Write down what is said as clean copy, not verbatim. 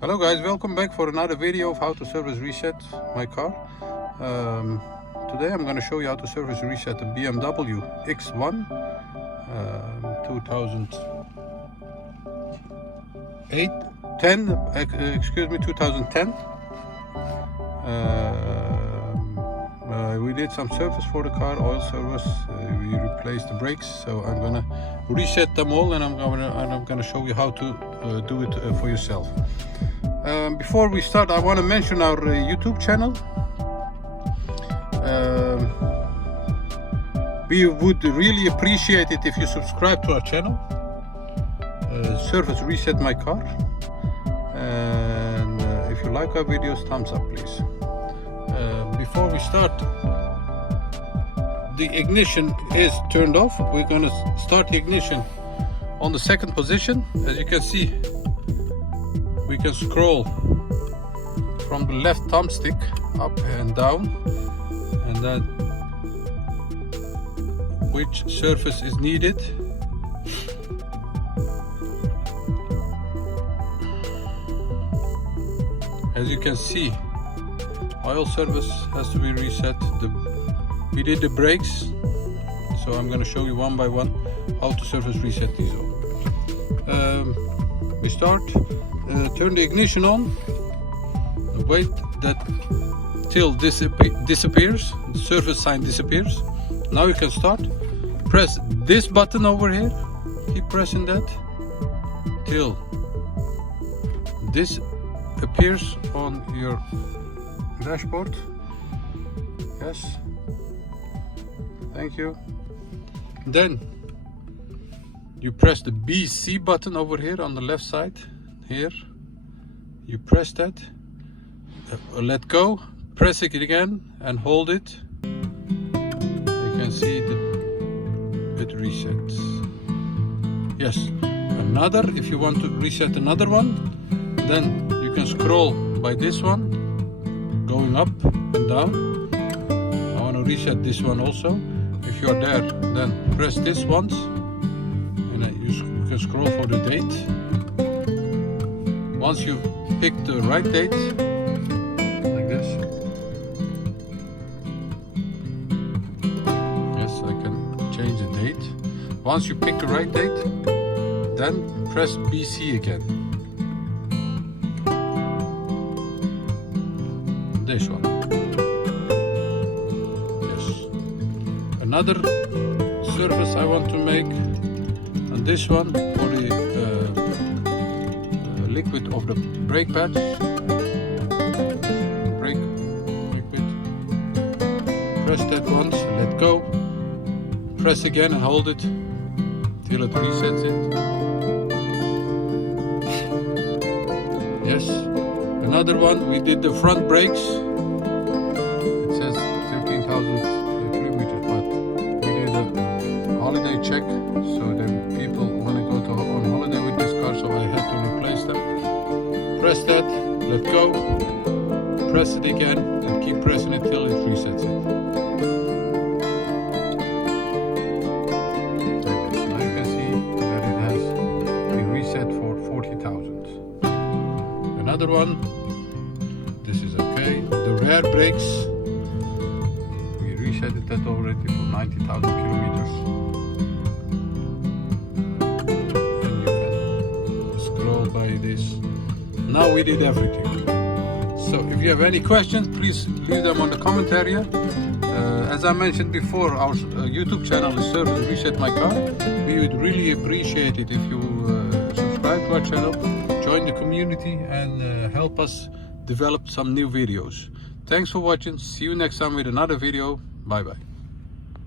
Hello guys, welcome back for another video of how to service reset my car. Today I'm going to show you how to service reset the BMW X1 2010. We did some service for the car, oil service. We replaced the brakes, so I'm gonna reset them all, and I'm gonna show you how to do it for yourself. Before we start, I want to mention our YouTube channel. We would really appreciate it if you subscribe to our channel. Service reset my car, and if you like our videos, thumbs up please. Before we start, the ignition is turned off. We're going to start the ignition on the second position. As you can see, we can scroll from the left thumbstick up and down, and then which surface is needed. As you can see, oil service has to be reset. We did the brakes, so I'm going to show you one by one how to service reset these all. We start, turn the ignition on, wait till disappears, the surface sign disappears. Now you can start. Press this button over here, keep pressing that till this appears on your dashboard. Yes, thank you. Then you press the BC button over here on the left side. Here you press that, let go, press it again and hold it. You can see it resets. Yes, another, if you want to reset another one, then you can scroll by this one, going up and down. I want to reset this one also. If you are there, then press this once, and then you can scroll for the date. Once you pick the right date, like this. Yes, I can change the date. Once you pick the right date, then press BC again. This one. Yes. Another service I want to make, and this one for the liquid of the brake pads. Brake liquid. Press that once, let go. Press again and hold it till it resets it. Yes. Another one, we did the front brakes. It says 13,000 kilometers, but we did a holiday check, so then people want to go on holiday with this car, so I had to replace them. Press that, let go, press it again, and keep pressing it till it resets it. Like this. Now you can see that it has been reset for 40,000. Another one. This is okay. The rear brakes, we reset that already for 90,000 kilometers. And you can scroll by this. Now we did everything. So if you have any questions, please leave them on the comment area. As I mentioned before, our YouTube channel is Service Reset My Car. We would really appreciate it if you subscribe to our channel, join the community, and help us develop some new videos. Thanks for watching. See you next time with another video. Bye bye.